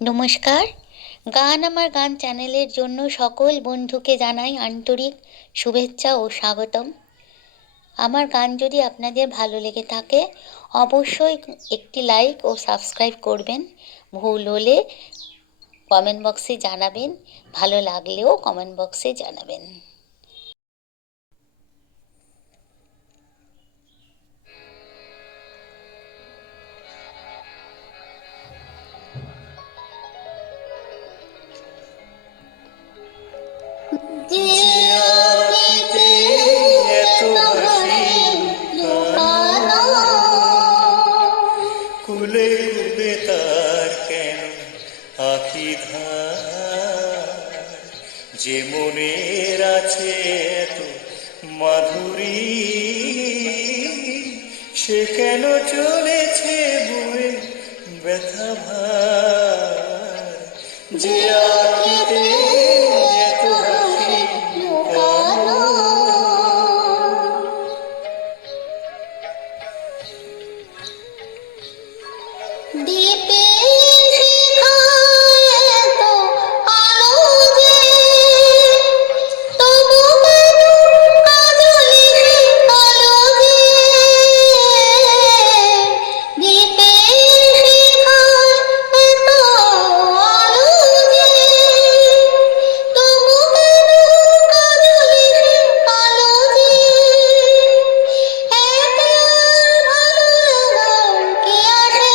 নমস্কার। গান আমার গান চ্যানেলের জন্য সকল বন্ধুকে জানাই আন্তরিক শুভেচ্ছা ও স্বাগতম। আমার গান যদি আপনাদের ভালো লেগে থাকে অবশ্যই একটি লাইক ও সাবস্ক্রাইব করবেন। ভুল হলে কমেন্ট বক্সে জানাবেন, ভালো লাগলেও কমেন্ট বক্সে জানাবেন। যে আঁখিতে এত হাসি লুকানো, কুলে কুলে তার কেন আঁখি ধার? যে মনের আছে এত মাধুরী, সে কেন চলেছে বয়ে ব্যথা ভার? যে আঁখিতে এত হাসি লুকানো, দীপের শিখায় এত আলো যে, তবু কেন কাজলে সে কালো যে? দীপের শিখায় এত আলো যে, তবু কেন কাজলে সে কালো যে? একলা ভালো লাগার কি আসে?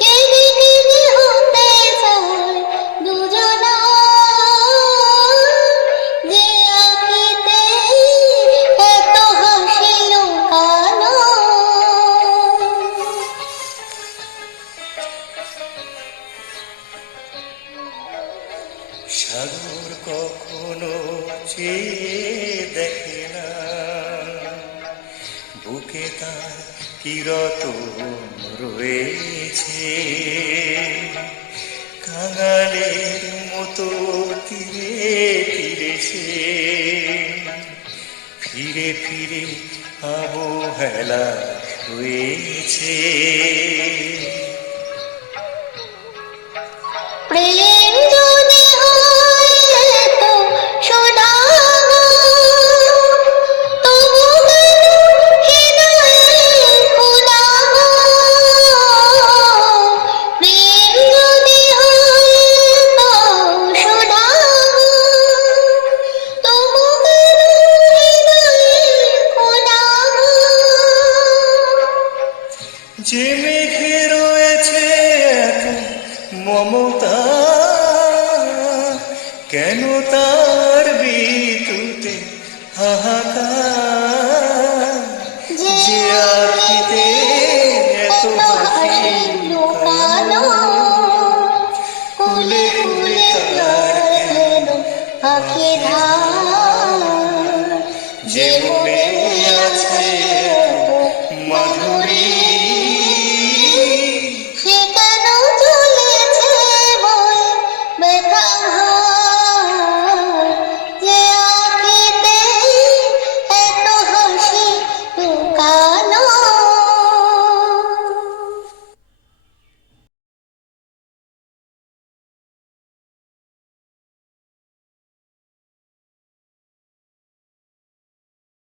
কেঁদে কেঁদে হতে চায় দুজনার, যে আঁখিতে এত হাসি লুকানো। সাগর কখনো চেয়ে দেখে না, বুকে তার কিরতন রয়েছে। কাঙালের মতো তীরে তীরে সে ফিরে ফিরে অবহেলা হয়েছে। প্রেম যদি হয় এত সোনাগো, তবু কেন হৃদয়ে খুনাগো? প্রেম যদি হয় এত সোনাগো, তবু কেন হৃদয়ে খুনাগো? যে মেঘে রয়েছে এত মমতা, কেন তার বিদ্যুতে হাহাকার? যে যে